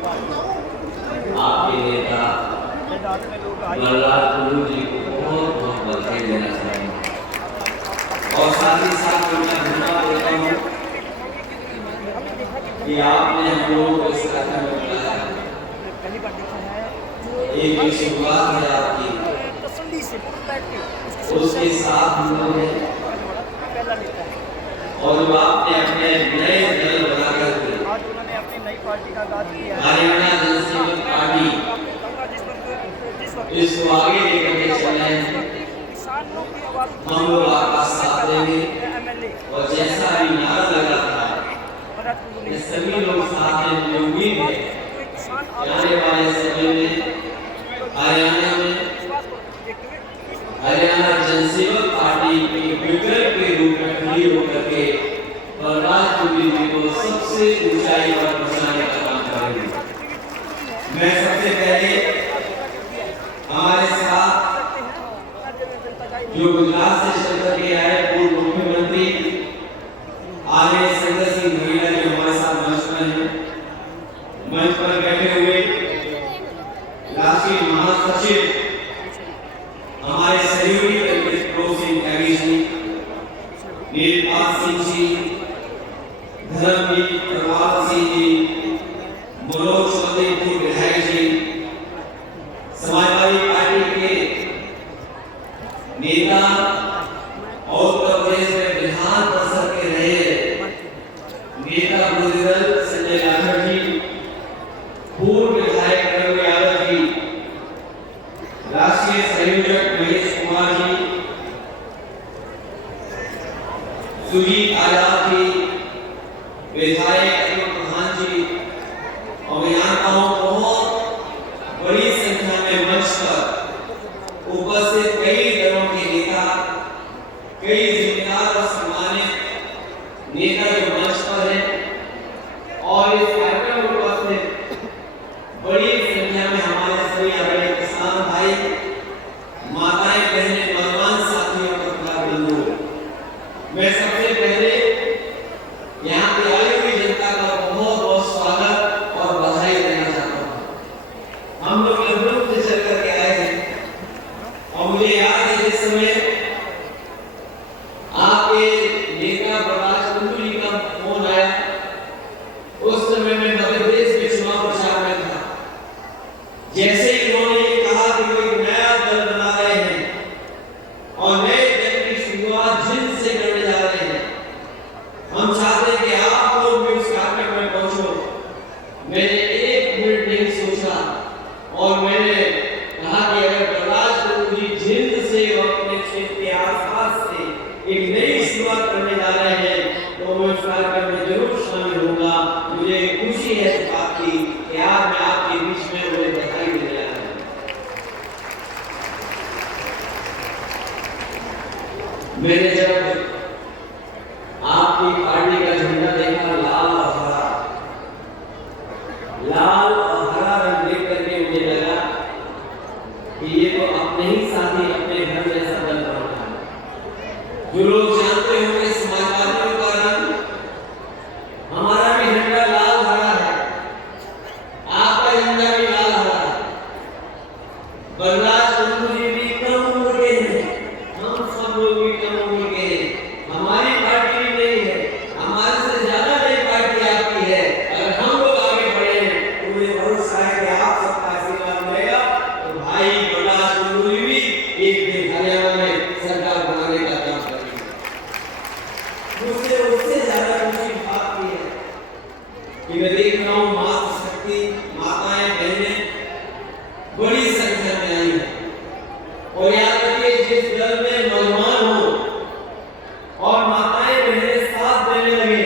आपके नेता बलराज गुरु जी को बहुत बहुत बधाई देना चाहेंगे और साथ ही साथ मैं धन्यवाद देता हूँ कि आपने हम लोगों को इस तरह में बुलाया। एक भी शुरुआत है आपकी, उसके साथ हम लोग हैं और जो आपने अपने नए दल बना करके हरियाणा जनसेवक पार्टी इसको आगे लेकर चल रहे हैं। हम लोग आपका साथ देंगे और जैसा भी नारा लगा था ये सभी लोग साथ हैं। मुझे उम्मीद है कि आने वाले समय में हरियाणा जनसेवक पार्टी के विकल्प के रूप में खड़ी होकर के बलराज गुरु जी को सबसे ऊंचाई पर पहुंचाने का काम करेंगे। मैं सबसे पहले हमारे साथ जो गुजरात से चल करके आए पूर्व मुख्यमंत्री आगे संजय सिंह भैया जो हमारे साथ मंच पर बैठे हुए राष्ट्रीय महासचिव हमारे सहयोगी नीलपाल सिंह जी, धर्मवीर प्रभात सिंह जी, मनोज चौधरी विधायक जी, समाजवादी पार्टी के नेता और उत्तर प्रदेश में विधान परिषद के रहे नेता गुरुदल संजय लाखड़ जी, पूर्व विधायक रघु यादव जी, राष्ट्रीय संयोजक महेश कुमार जी, सुजीत आजाद जी, विधायक अनिल प्रधान जी और यहाँ बहुत बड़ी संख्या में मंच पर उपस्थित कई दलों के नेता, कई जिम्मेदार और सम्मानित नेता जो मंच पर हैं और इस कार्यक्रम में उपस्थित बड़ी संख्या में हमारे सभी हमारे किसान भाई, माताएं, बहनें, नौजवान साथियों और पत्रकार बंधु, मैं सबसे पहले यहाँ पे आई हुई जनता का बहुत बहुत स्वागत और बधाई देना चाहता हूँ। हम लोग लखनऊ से चल करके आए थे और मुझे याद है जिस समय आपके नेता बलराज गुरु जी का फोन आया उस समय मैं मध्य प्रदेश में चुनाव प्रचार में था। जैसे ही उन्होंने ये कहा कि वो एक नया दल बना रहे हैं और नए दल की शुरुआत जिन से करने जा रहे हैं, हम चाहते हैं कि आप लोग भी उस कार्यक्रम में पहुंचो। मैंने एक मिनट नहीं सोचा और मैंने कहा कि अगर बलराज गुरु जी जिंद से अपने क्षेत्र के आसपास से एक नई शुरुआत करने जा रहे हैं तो मैं उस कार्यक्रम में जरूर शामिल होगा। मुझे खुशी है इस बात की कि आज मैं आपके बीच में उन्हें बधाई देने आया हूं। मैंने जब आपकी पार्टी का झंडा देखा लाल और हरा रंग देख करके मुझे लगा कि ये तो अपने ही साथी अपने घर जैसा दल बन रहा है। जो लोग जानते होंगे समाजवादियों का रंग, हमारा भी झंडा लाल हरा है, आपका झंडा भी लाल हरा है। बलराज गुरु जी भी कम उम्र के हैं, हम सब लोग भी कम उम्र के हैं। हमारी पार्टी भी नहीं है, हमारे से ज्यादा नई पार्टी आपकी है। अगर हम लोग आगे बढ़े हैं तो मुझे भरोसा है कि आप सबका आशीर्वाद मिलेगा तो भाई बलराज गुरु जी भी एक दिन हरियाणा में सरकार बनाने का काम करेंगे। मुझसे उससे ज्यादा खुशी बात की है कि मैं देख रहा हूँ मातृशक्ति, माताएं, बहनें बड़ी संख्या में आई है और यहाँ तक कि जिस दल में नौजवान हो और माताएं बहनें साथ देने लगे,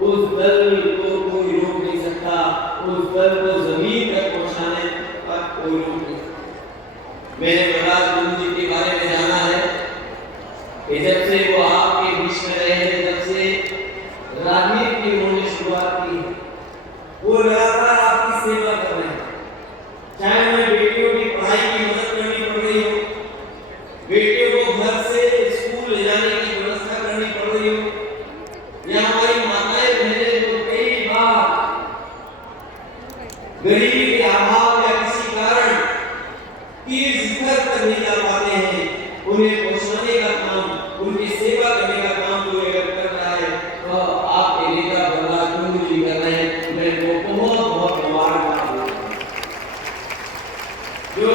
उस दल को कोई रोक नहीं सकता, उस दल को जमीन तक पहुंचाने पर कोई रोक नहीं सकता। मैंने बलराज गुरु जी के बारे में जाना है कि जब से वो आपके बीच में रहे हैं, जब से राजनीति की उन्होंने शुरुआत की, वो लगातार आपकी सेवा कर रहे हैं। चाहे उन्हें बेटियों की पढ़ाई की मदद करनी पड़ रही हो, बेटियों को घर से स्कूल ले जाने की व्यवस्था करनी पड़ रही हो, या हमारी माताएं बहनें जो कई बार गरीबी के अभाव या किसी कारण तीर्थ घर पर नहीं जा पाते हैं, उन्हें पहुंचाने का काम, उनकी सेवा करने का काम जो ये कर रहा है, तो आपके नेता प्रहलाद टुडू जी कर रहे हैं। मैं वो बहुत मुबारक हूं जो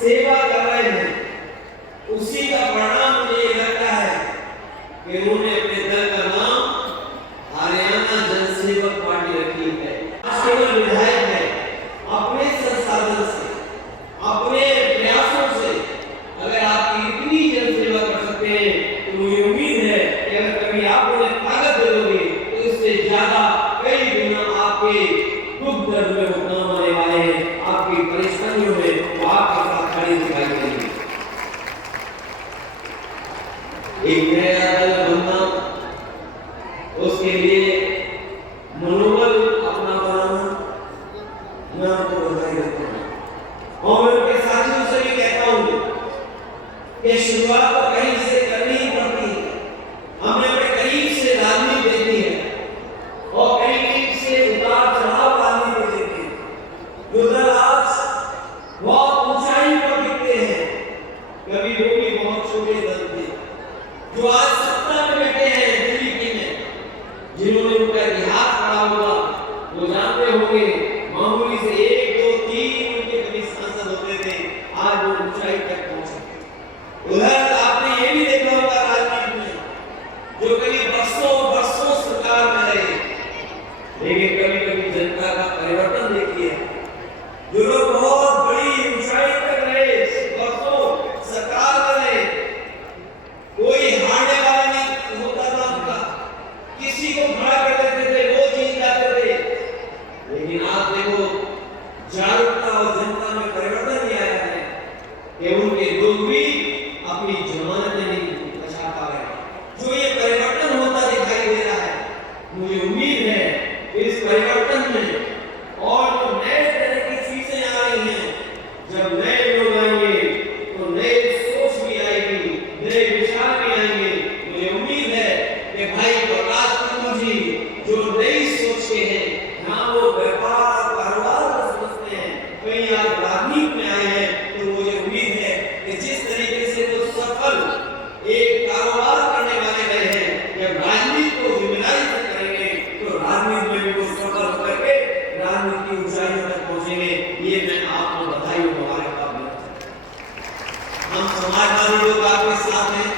सेवा कर रहे हैं। उसी का परिणाम मुझे ये लगता है कि उन्होंने अपने दल का नाम हरियाणा जनसेवक पार्टी रखी है। केवल विधायक है, अपने संसाधन से, अपने प्रयासों से अगर आप इतनी जनसेवा कर सकते हैं, तो मुझे उम्मीद है कि अगर कभी आप उन्हें ताकत दे दोगे तो इससे ज्यादा कई गुना आपके दुख दर्द में वो काम आने वाले हैं, आपकी परेशानियों में वो आपके साथ खड़े दिखाई देंगे। एक नया दल बनना, उसके लिए मनोबल अपना बनाना, मैं आपको बधाई देता हूं। और मैं उनके साथियों से भी कहता हूं कि शुरुआत तो कहीं से करनी ही पड़ती है। हमने बड़े करीब से राजनीति देखी है और करीब से उतार चढ़ाव राजनीति देखी है। जो दल आज बहुत ऊंचाई पर दिखते हैं, कभी वो भी बहुत छोटे दल थे। जो आज सत्ता में बैठे हैं दिल्ली में, जिन्होंने उनका इतिहास पढ़ा होगा, वो जानते होंगे मामूली से 1, 2, 3 उनके कभी सांसद होते थे, आज वो ऊंचाई तक पहुंचे। उधर आपने ये भी देखा होगा राजनीति में, जो करीब बरसों सरकार में रहे, लेकिन कभी-कभी जनता का परिवर्तन देखिए। जो लोग बहुत बड़ी ऊंचाई तक रहे, बरसों सरकार में रहे, कोई हारने वाला नहीं होता था उनका, किसी को खड़ा कर देते थे, वो जीत जाते थे। लेकिन आप देखो जागरूकता और जनता में परिवर्तन नहीं आया है कि उनके लोग भी अपनी जमानतें नहीं बचा पा रहे। जो ये परिवर्तन होता दिखाई दे रहा है, मुझे उम्मीद है इस परिवर्तन में और जो नए तरह की चीजें आ रही हैं, जब नए लोग आएंगे तो नए सोच भी आएगी, नए विचार भी आएंगे। मुझे उम्मीद है कि भाई प्रहलाद टुडू जी जो नई सोच के हैं, ना वो व्यापार कारोबार को समझते हैं, कहीं आज राजनीति में आए हैं, तो मुझे उम्मीद है कि जिस तरीके से वो सफल एक कारोबार करने वाले रहे हैं, जब राजनीति को जिम्मेदारी से करेंगे तो राजनीति में भी वो सफल होकर के राजनीति की ऊंचाइयों तक पहुंचेंगे। ये मैं आपको बधाई और मुबारकबाद देना चाहता हूं। हम समाजवादी लोग आपके साथ हैं,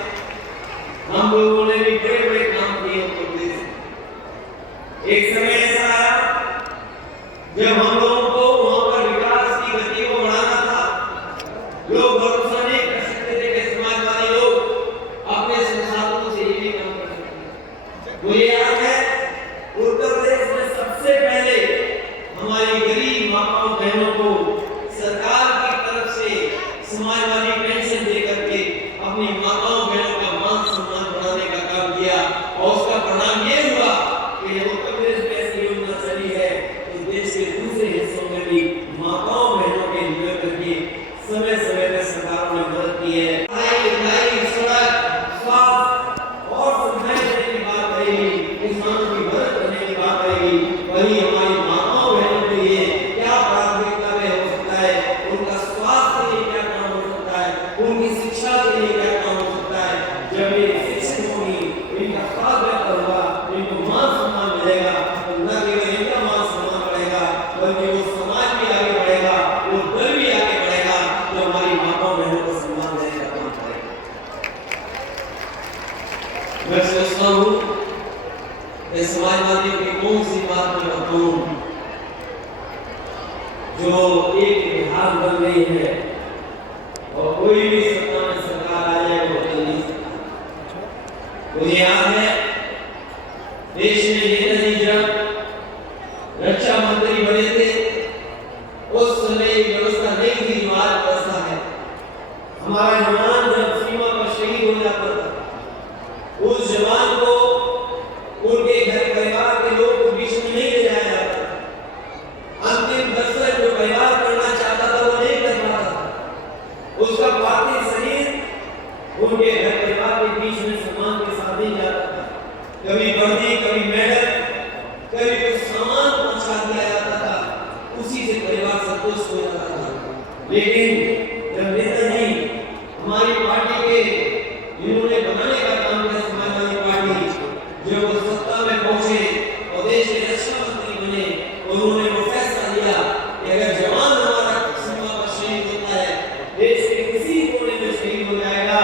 हम लोगों ने भी बड़े बड़े काम किए उत्तर प्रदेश में। एक समय ऐसा आया जब हम लोगों को वहां पर विकास की गति को बढ़ाना था। लोग भरोसा नहीं कर सकते थे कि समाजवादी लोग अपने संसाधनों से ये भी काम कर सकते हैं। मुझे याद है उत्तर प्रदेश में सबसे पहले हमारी गरीब माताओं बहनों को सरकार की तरफ से समाजवादी पेंशन दे करके अपनी माताओं बहनों का मान सम्मान बढ़ाने का काम किया। और उसका परिणाम ये हुआ कि उत्तर प्रदेश में ऐसी योजना चली है तो देश के दूसरे हिस्सों में भी माताओं बहनों के लिए करके समय समय पर सरकारों ने मदद की है। सड़क, स्वास्थ्य और सुविधाएं देने की बात करेगी, किसानों की मदद करने की बात करेगी, वही हमारी माताओं बहनों के लिए क्या प्राथमिकता में हो सकता है, उनका स्वास्थ्य के लिए क्या काम हो सकता है, उनकी शिक्षा के लिए क्या काम हो सकता है। जब ये शिक्षित होंगी, इनका स्वास्थ्य बेहतर होगा, इनको मान सम्मान मिलेगा, तो न केवल इनका मान सम्मान बढ़ेगा, बल्कि वो समाज भी आगे बढ़ेगा, वो दल भी आगे बढ़ेगा, तो हमारी माताओं बहनों को सम्मान देने का काम करेगा। मैं सोचता हूँ कि समाजवादियों की कौन सी बात मैं बताऊं जो एक बिहार बन रही है और कोई भी सत्ता में सरकार आ जाए वो बदल नहीं सकता। मुझे याद है देश में ये नतीजा रक्षा मंत्री बने थे, उस समय एक व्यवस्था नहीं थी जो आज व्यवस्था है। हमारा जवान जब सीमा पर शहीद हो जाता था, उस जवान को उनके घर परिवार के लोग को बीच में नहीं ले जाया जाता था। अंतिम दर्शन जो परिवार करना चाहता था वो नहीं कर पाता था। उसका पार्थिव शरीर उनके घर परिवार के बीच में सम्मान के साथ नहीं जाता था। कभी वर्दी, कभी मेडल, कभी कुछ सामान पहुंचा दिया जाता था। लेकिन जब नेताजी हमारी पार्टी के जिन्होंने बनाने का काम किया, समाजवादी पार्टी, जब वो सत्ता में पहुंचे और देश के रक्षा मंत्री बने, उन्होंने वो फैसला लिया कि अगर जवान हमारा सीमा पर शहीद होता है, देश के किसी कोने में शहीद हो जाएगा,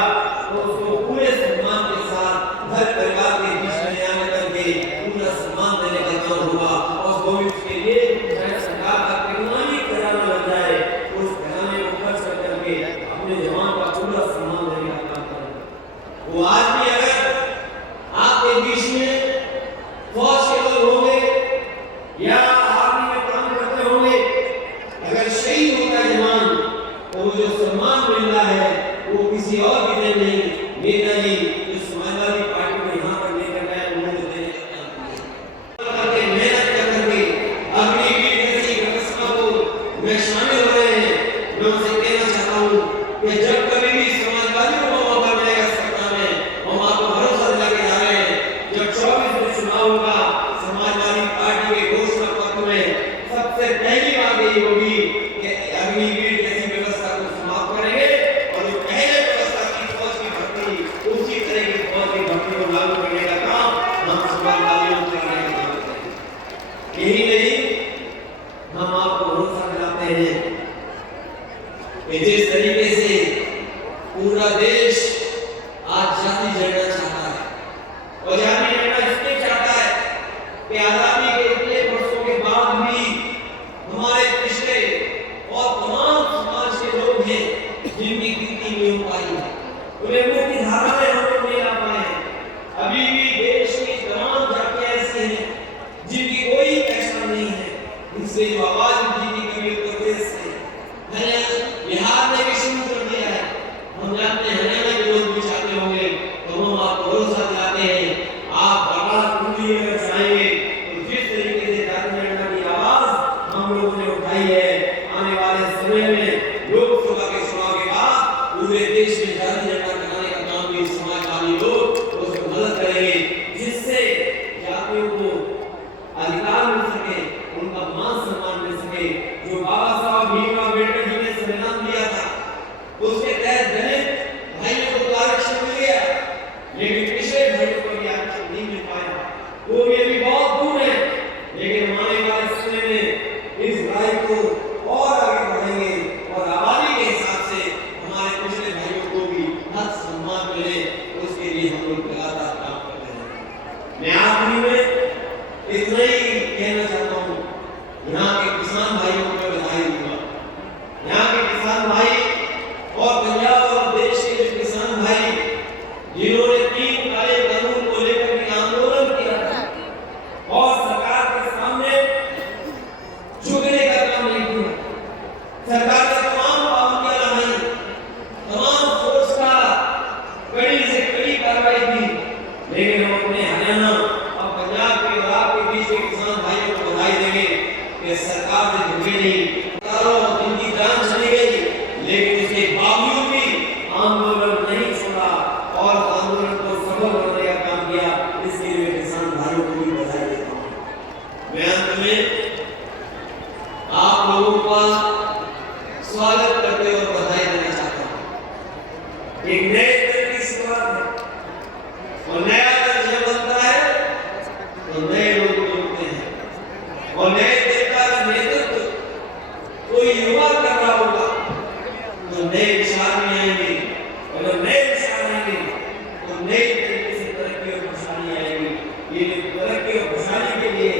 तो उसको पूरे सम्मान के साथ घर परिवार के बीच में आने करके पूरा सम्मान देने का काम होगा। और भविष्य के लिए चाहे सरकार का कितना भी खजाना लग जाए, उस खजाने को खर्च करके अपने जवान का पूरा सम्मान देने का काम करें। वो आदमी अगर आपके बीच में फौज के लोग होंगे या आर्मी में काम करते होंगे, अगर शहीद होता है जवान, तो जो सम्मान मिल रहा है वो किसी और की नहीं, नेताजी जो समाजवादी पार्टी को यहाँ पर लेकर गए, उन्होंने देने का काम किया। मेहनत करके अग्निवीर जैसी व्यवस्था को में शामिल हो रहे हैं। मैं उनसे कहना चाहता हूँ कि जब कभी भी समाजवादी को मौका मिलेगा सत्ता में, हम आपको भरोसा दिला के जा रहे हैं, जब 24 में चुनाव होगा, समाजवादी पार्टी के घोषणा पत्र में सबसे पहली बात यही होगी कि अग्निवीर जैसी व्यवस्था को समाप्त करेंगे और जो पहले व्यवस्था की फौज की भर्ती, उसी तरह की फौज की भर्ती को लागू करने का काम हम समाजवादियों को करने का काम करेंगे। यही नहीं, हम आपको भरोसा दिलाते हैं कि जिस तरीके से पूरा देश आज जाति जड़ना चाहता है, और जाति जड़ना इसलिए चाहता है कि आजादी के इतने वर्षों के बाद भी हमारे पिछले और तमाम समाज के लोग हैं जिनकी गिनती नहीं हो पाई है, उन्हें मुख्य धारा में हम लोग नहीं ला पाए हैं। अभी भी देश की तमाम जातियां ऐसी हैं जिनकी कोई पहचान नहीं है, जिनसे जो आवाज उठी कभी उत्तर प्रदेश से, बिहार ने भी शुरू कर दिया है। हम जानते हैं हरियाणा के लोग भी चाहते होंगे, तो हम आपको भरोसा दिलाते हैं, आप बड़ा कुंडी अगर चाहेंगे तो जिस तरीके से जाति जनता की आवाज हम लोगों ने उठाई है, आने वाले समय में लोकसभा के चुनाव के बाद पूरे देश में जाति जनता कराने का काम भी समाजवादी लोग उसमें मदद करेंगे, जिससे जातियों को अधिकार मिल सके, उनका मान सम्मान मिल सके। जो बाबा साहब भीमराव अम्बेडकर जी ने संविधान दिया था, उसके तहत दलित भाइयों को आरक्षण मिल गया, लेकिन पिछड़े भाइयों को भी आरक्षण नहीं मिल पाया। वो भी अभी बहुत दूर है, लेकिन आने वाले समय में इस लड़ाई को और आगे बढ़ाएंगे और आबादी के हिसाब से हमारे पिछड़े भाइयों को भी हक सम्मान मिले, उसके लिए हम लोग लगातार काम करते हैं। मैं आखिरी में इतना ही कहना चाहता हूँ, यहाँ के किसान भाइयों को बधाई दूंगा। यहाँ के किसान भाई और पंजाब और देश के जो किसान भाई जिन्होंने 3 काले कानून को लेकर के आंदोलन किया और सरकार के सामने झुकने का काम नहीं किया, सरकार ने तमाम पाबंदियां लगाई, तमाम फोर्स का कड़ी से कड़ी कार्रवाई की, लेकिन हम अपने हरियाणा और पंजाब के और आपके बीच के किसान भाइयों को बधाई देंगे कि सरकार से झुके नहीं, जिनकी जान चली गई, लेकिन उसके बावजूद भी आंदोलन नहीं छोड़ा और आंदोलन को सफल बनाने का काम किया। इसके लिए किसान भाइयों को भी बधाई देता हूँ। मैं अंत में आप लोगों का स्वागत करते हुए बधाई देना चाहता हूँ। एक नए दिन की शुरुआत है और नया दिन जब बनता है तो नए लोग जुड़ते हैं और नए दिन का नेतृत्व कोई युवा कर रहा होगा तो नए विचार भी आएंगे, और जब नए विचार आएंगे तो नई तरीके से तरक्की और खुशहाली आएगी। ये तरक्की और खुशहाली के लिए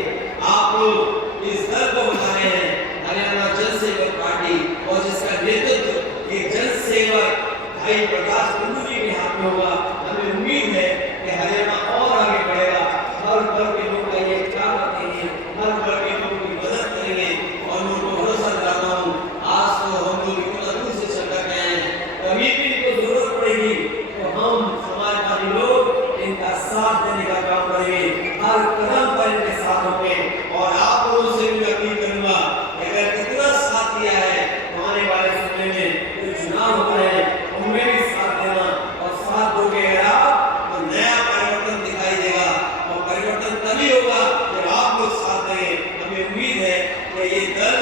आप लोग इस दल को बना रहे हैं, हरियाणा जन सेवक पार्टी, और जिसका नेतृत्व एक जन सेवक भाई प्रकाश कुंडू जी के हाथ में होगा। हमें उम्मीद है कि हरियाणा और आगे बढ़ेगा, हर वर्ग के लोग का ये काम रखेंगे, हर वर्ग के लोगों की मदद करेंगे, और मैं उनको भरोसा दिलाता हूँ, आज तो हम लोग इतना दूर से चल कर गए हैं, कभी भी इनको जरूरत पड़ेगी तो हम समाजवादी लोग इनका साथ देने का काम करेंगे, हर कदम पर इनके साथ होंगे। और आप लोगों से भी अपील करूंगा कि अगर कितना साथ दिया है तो आने वाले समय में जो चुनाव हो रहे हैं उनमें भी साथ देना, और साथ दोगे अगर आप तो नया परिवर्तन दिखाई देगा, और परिवर्तन तभी होगा जब आप लोग साथ देंगे। हमें उम्मीद है कि ये दल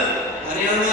हरियाणा